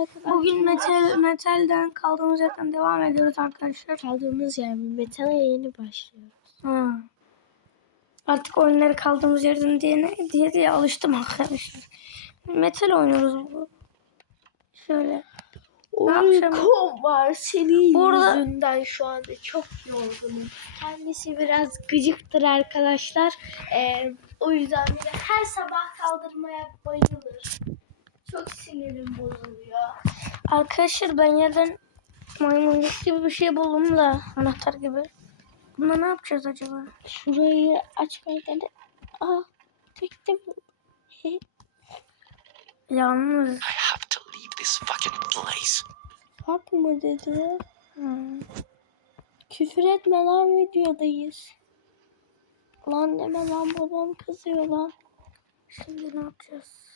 arkadaşlar. Bugün metal metalden kaldığımız yerden devam ediyoruz arkadaşlar. kaldığımız yer mi? Metale yeni başlıyoruz. Ha. Artık oyunları kaldığımız yerden diye diye diye alıştım arkadaşlar. Metal oynuyoruz bu. Şöyle. Uykum var senin Burada- yüzünden şu anda çok yorgunum. Kendisi biraz gıcıktır arkadaşlar. Ee, o yüzden her sabah kaldırmaya bayılır. Çok sinirim bozuluyor. Arkadaşlar ben yerden maymuncuk gibi bir şey buldum da anahtar gibi. Bunda ne yapacağız acaba? Şurayı açmaya dene. Aa, tek de bu. Yalnız. I have to leave this fucking place. Bak mı dedi. Hmm. Küfür etme lan videodayız. Lan deme lan babam kızıyor lan. Şimdi ne yapacağız?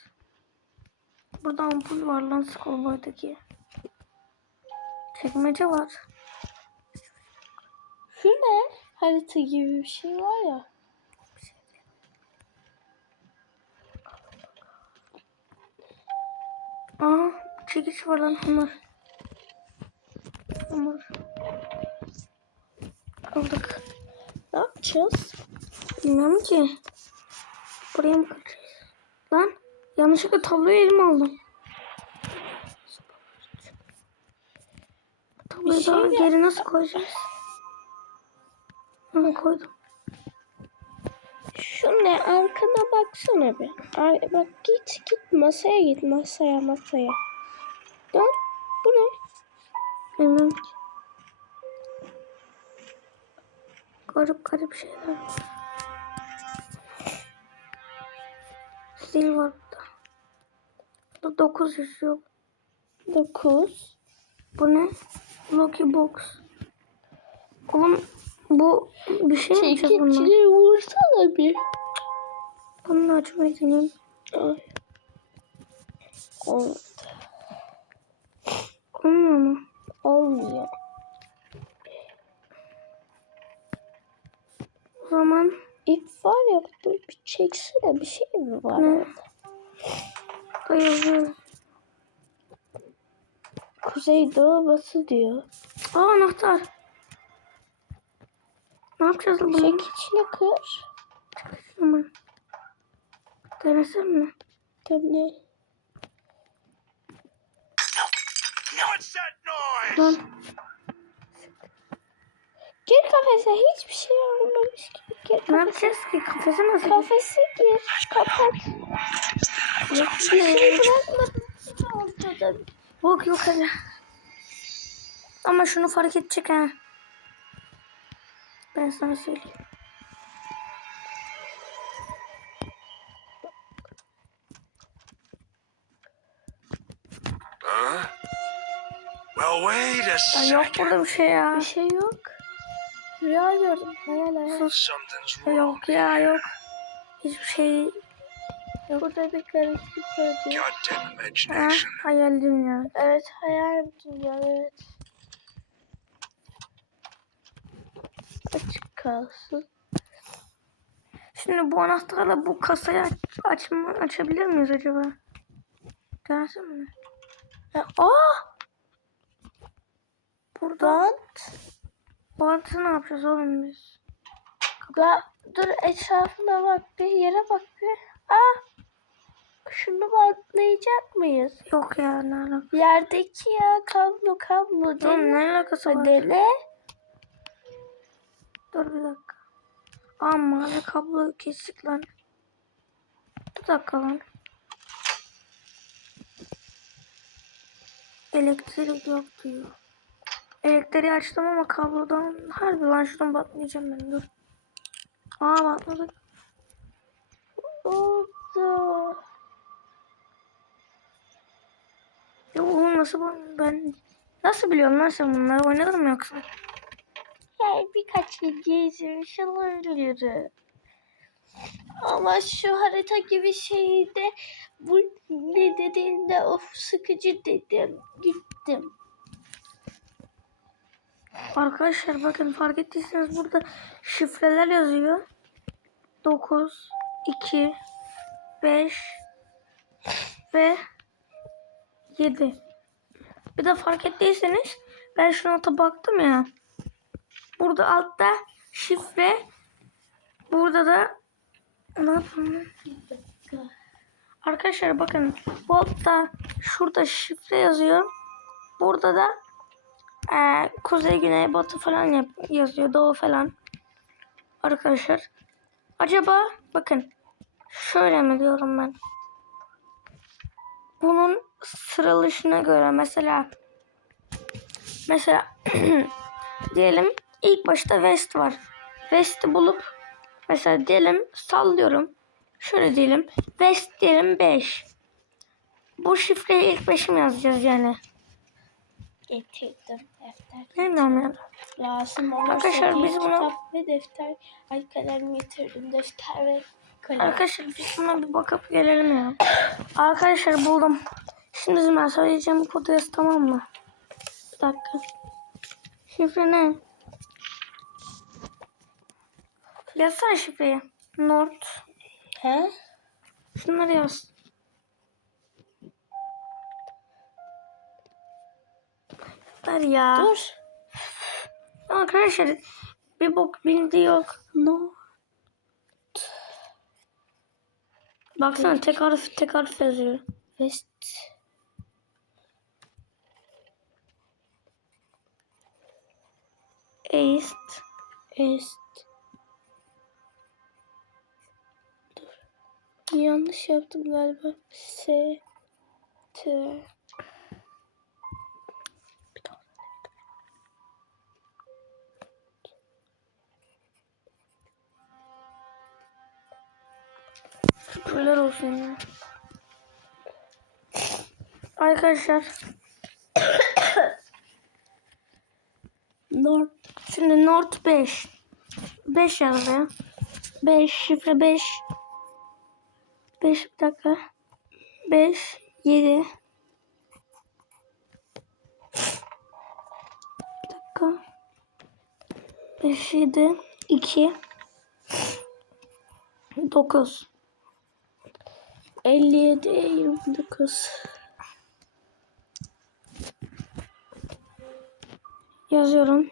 Burada ampul var lan scoreboard'daki. Çekmece var. Şu ne? Harita gibi bir şey var ya. Aa çekiç var lan hamur. Hamur. Aldık. Ne yapacağız? Bilmiyorum ki. Buraya mı kaçacağız? Lan yanlışlıkla tabloyu elime aldım. Tabloyu şey daha geri nasıl koyacağız? Ha koydum. Şu ne? Arkana baksana bir. Ay, bak git git masaya git masaya masaya. Dön. Bu ne? Ki. Garip garip şeyler. Stil var burada. Burada 9 yazıyor. 9. Bu ne? Lucky Box. Oğlum bu bir şey mi yapacağız bununla? Çekiçleri vursana bir. Bunu açmayı deneyeyim. Ay. Ol- Olmuyor mu? olmuyor. O zaman İp var ya bir çeksene bir şey mi var? Ne? orada? Da yazıyor. Kuzeydoğu batı diyor. Aa anahtar. Ne yapacağız bunu? Çekiçle kır. Tamam. Denesem mi? Dene. Lan Gir kafese hiçbir şey olmamış gibi. Gir ne yapacağız ki? Kafese nasıl? Kafese gir. Kapat. Şey bırakmadın. Ortada. Yok yok hadi. Ama şunu fark edecek ha. Ben sana söyleyeyim. Huh? Well, wait a Ay yok second. burada bir şey ya. Bir şey yok. Rüya gördüm. Hayal hayal. Sus. Wrong. Yok ya yok. Hiçbir şey Burada bir gördüm. Goddamn ha, hayal dünya. Evet hayal dünya evet. Açık kalsın. Şimdi bu anahtarla bu kasayı aç, açma, açabilir miyiz acaba? Denesem mi? Ha, aa! Burada Bant. bantı ne yapacağız oğlum biz? Ga dur etrafına bak bir yere bak bir. Aa! Şunu bantlayacak mıyız? Yok ya ne alakası? Yerdeki ya kablo kablo Oğlum dene. ne alakası var? Dene. Dur bir dakika. Aa mavi kablo kesik lan. Bir dakika lan. Elektrik yok diyor. Elektriği açtım ama kablodan harbi lan şuradan batmayacağım ben dur. Aa batmadık. Oldu. Ya oğlum nasıl bu- ben nasıl biliyorum lan sen bunları oynadın mı yoksa? Yani birkaç video izlemiş olabilirim. Ama şu harita gibi şeyde bu ne dediğinde of sıkıcı dedim. Gittim. Arkadaşlar bakın fark ettiyseniz burada şifreler yazıyor. 9, 2, 5 ve 7. Bir de fark ettiyseniz ben şu nota baktım ya. Burada altta şifre. Burada da ne dakika. Arkadaşlar bakın bu altta şurada şifre yazıyor. Burada da eee, kuzey güney batı falan yap- yazıyor doğu falan. Arkadaşlar acaba bakın şöyle mi diyorum ben. Bunun sıralışına göre mesela mesela diyelim ilk başta West var. West'i bulup mesela diyelim sallıyorum. Şöyle diyelim. West diyelim 5. Bu şifreyi ilk 5'e mi yazacağız yani? Getirdim defter. Bilmiyorum ya. Lazım olursa Arkadaşlar, biz bunu- kitap ve defter. Ay kalem getirdim. Defter ve kalem. Arkadaşlar biz buna bir bakıp gelelim ya. Arkadaşlar buldum. Şimdi ben söyleyeceğim kodu yaz tamam mı? Bir dakika. Şifre ne? Yazsana şifreyi. North. He? Şunları yaz. Ver ya. Dur. Arkadaşlar bir bok bildi yok. No. Baksana tek harf tek harf yazıyor. West. East. Est. Dur. Yanlış yaptım galiba. S. T. Şükürler olsun ya. Arkadaşlar North. Şimdi North 5. 5 yazdı. 5 şifre 5. 5 bir dakika. 5 7 Bir dakika. 5 7 2 9 57 29. Yazıyorum.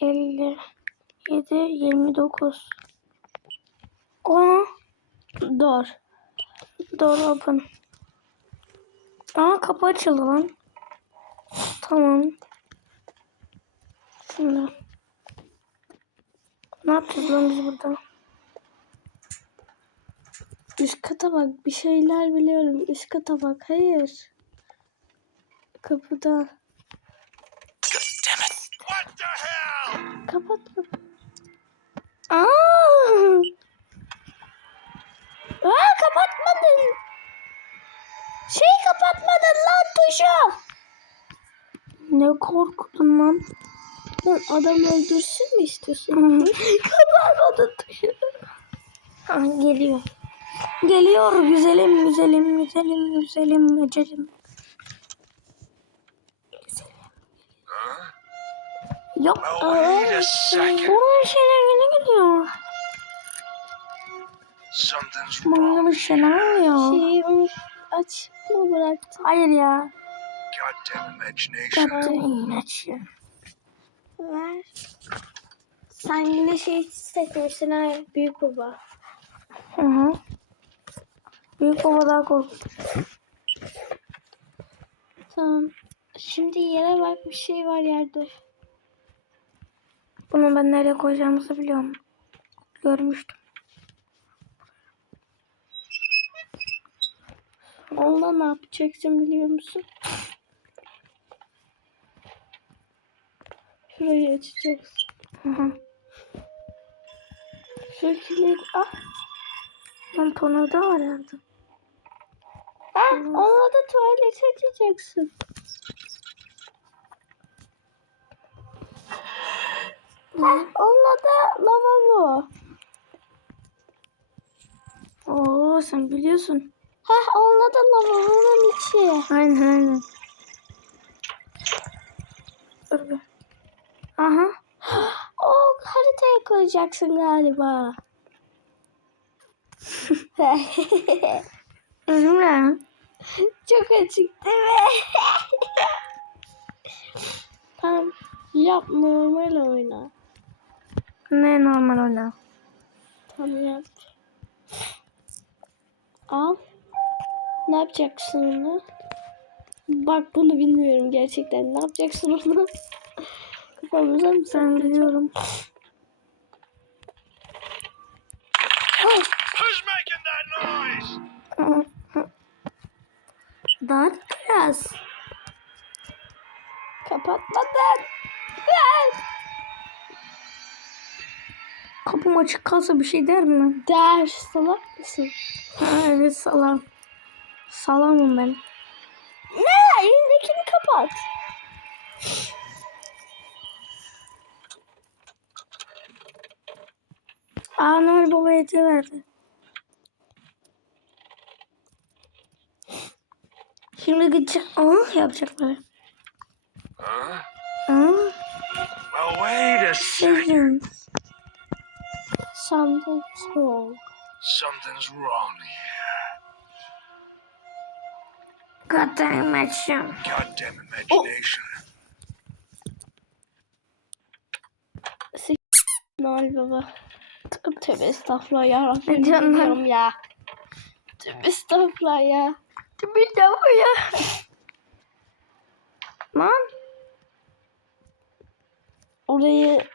57 29 Aa, Door. doğru open. Aa kapı açıldı lan. Tamam. Şimdi. Ne yapacağız lan biz burada? Üst kata bak. Bir şeyler biliyorum. Üst kata bak. Hayır. Kapıda. Kapat kapat. Aa! Aa kapatmadın. Şey kapatmadın lan tuşu. Ne korktun lan? Lan adam öldürsün mü istiyorsun? Kapatmadın tuşu. Ha, geliyor. Geliyor güzelim güzelim güzelim güzelim güzelim. Yok. Well, wait a second. Buradan şeyler yine gidiyor. Something's. Burada bir şeyler oluyor. Şeyi aç mı bıraktın? Hayır ya. Goddamn imagination. Kaptın iğneçi. Ver. Sen yine şey hissetmişsin ha büyük baba. Hı hı. Büyük baba daha korkunç. Tamam. Şimdi yere bak bir şey var yerde. Bunu ben nereye koyacağımızı biliyorum. Görmüştüm. Onunla ne yapacaksın biliyor musun? Şurayı açacaksın. Hı hı. Şu kilit. Ah. Lan tornavida var herhalde. Ah. Onunla da tuvalet açacaksın. Sen biliyorsun. Heh, da lavabonun içi. Aynen aynen. Dur bir. Aha. O haritaya koyacaksın galiba. Üzümle. Çok açık değil mi? Tamam. Yap normal oyna. Ne normal oyna. Tamam yap. Al. Ne yapacaksın onu? Bak bunu bilmiyorum gerçekten. Ne yapacaksın onu? Kafamıza mı sen biliyorum. Dağıt biraz. Kapatmadın. Kapım açık kalsa bir şey der mi? Der salak mısın? Ha, evet salam. Salamım ben. Ne? Elindekini kapat. Aa Noel Baba hediye verdi. Şimdi gidecek. Aa yapacak böyle. Huh? Aa Well, wait a second. Something's wrong. Something's wrong here. Goddamn açım. Goddamn imagination. Noel Baba. Tövbe tövbe estağfurullah ya Rabbim. Bilmiyorum ya. Tövbe estağfurullah ya. De bu ya. Lan. Orayı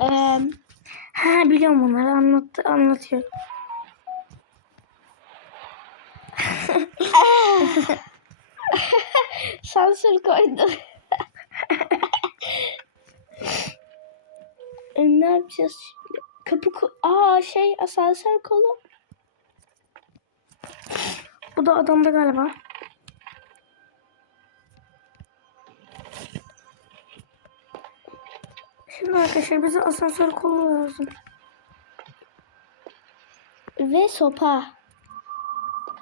Eee Ha biliyorum bunları anlattı, anlatıyor. sansür koydu. e, ne yapacağız şimdi? Kapı ko- Aa şey asansör kolu. Bu da adamda galiba. Şimdi arkadaşlar bize asansör kolu lazım. Ve sopa.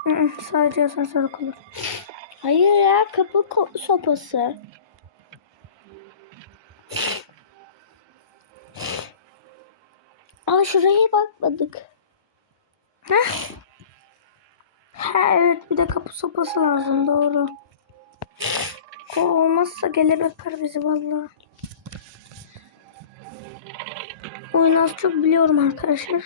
Hı hı, sadece asansör kolu. Hayır ya kapı ko- sopası. Aa şuraya bakmadık. Heh. Ha evet bir de kapı sopası lazım doğru. O olmazsa öper bizi vallahi. Oyunu az çok biliyorum arkadaşlar.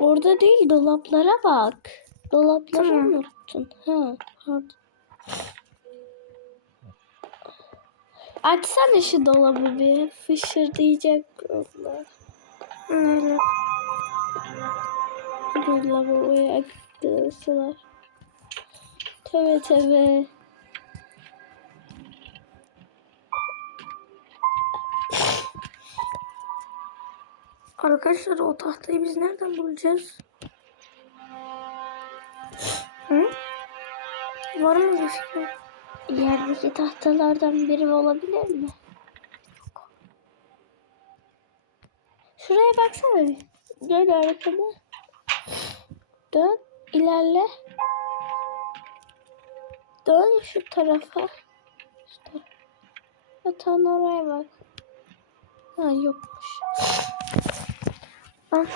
Orada değil dolaplara bak. Dolapları Tamam. unuttun. Ha, pardon. Açsana şu dolabı bir. Fışırdayacak onlar. Öyle. Dolabı ayakkabılar. Tövbe tövbe. Arkadaşlar o tahtayı biz nereden bulacağız? Hı? Var mı bir şey? Yerdeki tahtalardan biri olabilir mi? Şuraya baksana bir. Dön arkana. Dön. ilerle. Dön şu tarafa. Tarafa. Yatağın oraya bak. Ha yokmuş. Bak.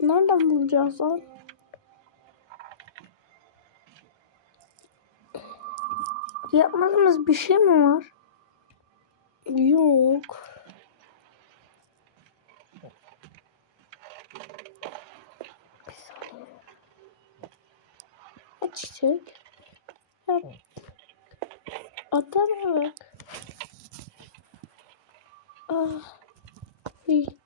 Nereden bulacağız lan? Yapmadığımız bir şey mi var? Yok. Açacak. Yap. Adama bak. Ah. İyi.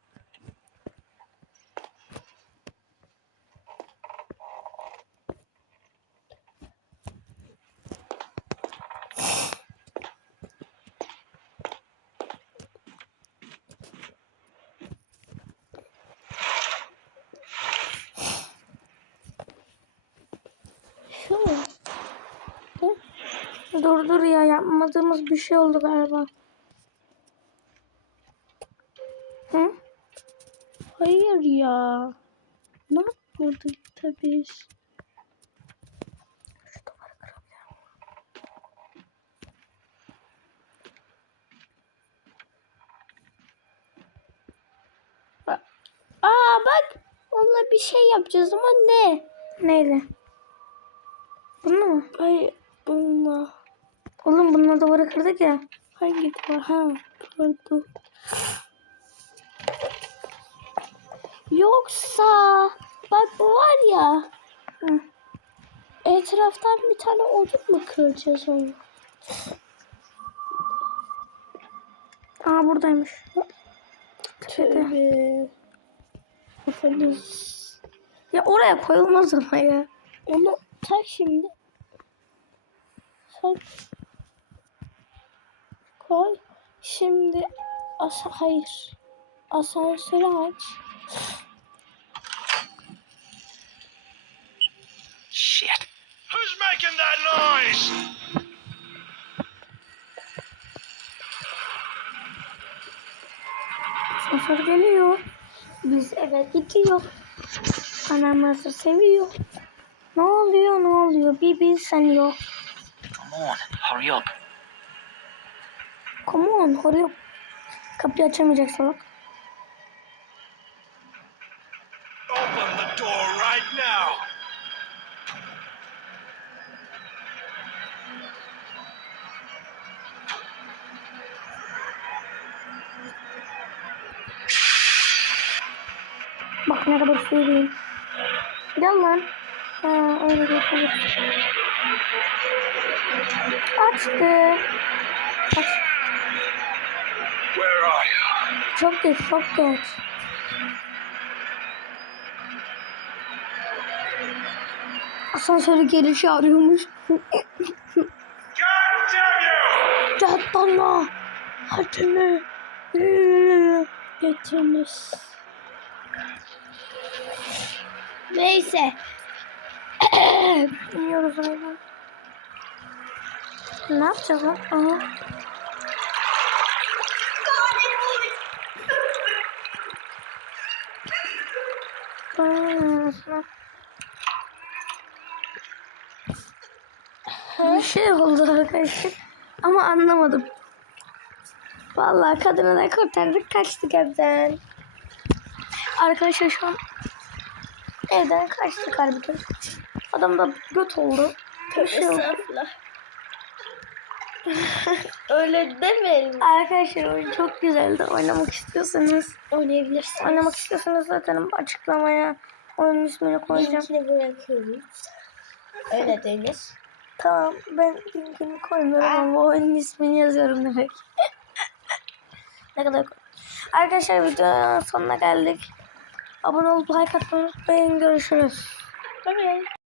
anlamadığımız bir şey oldu galiba. Hı? Hayır ya. Ne yapmadık tabii. Aa bak onunla bir şey yapacağız ama ne? Neyle? Bunu mu? Hayır bununla. Oğlum bununla duvarı kırdık ya. Hangi var? Ha pardon. Yoksa bak bu var ya. Hı. Etraftan bir tane odun mu kıracağız onu? Aa buradaymış. Tövbe. Kafanız. Ya oraya koyulmaz ama ya. Onu tak şimdi. Tak. Koy. Şimdi asa hayır. Asansörü aç. Shit. Who's making that noise? Asansör geliyor. Biz eve gidiyor. Anam nasıl seviyor. Ne oluyor ne oluyor bir bilsen yok. Come on, hurry up. Hurry up. Kapıyı açamayacak salak. Open the door right now. Bak ne kadar söyleyeyim. Gel lan. Ha öyle götürür. Açtı. Aç. Where are you? Çok geç çok geç. Asansörü geri çağırıyormuş. Hadi ne? Getirmiş. Neyse. Biniyoruz oradan. Ne yapacağız lan? Aha. Bir şey oldu arkadaşlar. Ama anlamadım. Vallahi kadını da kurtardık kaçtık evden. Arkadaşlar şu an evden kaçtık halbuki. Adam da göt oldu. Bir şey oldu. Öyle demeyelim. Arkadaşlar oyun çok güzeldi. Oynamak istiyorsanız Oynayabilirsin. oynamak istiyorsanız zaten açıklamaya oyunun ismini koyacağım. Linkini bırakıyoruz. Öyle denir. Tamam ben linkini koymuyorum ama oyunun ismini yazıyorum demek. ne kadar Arkadaşlar videonun sonuna geldik. Abone olup like atmayı unutmayın. Görüşürüz. Bye bye.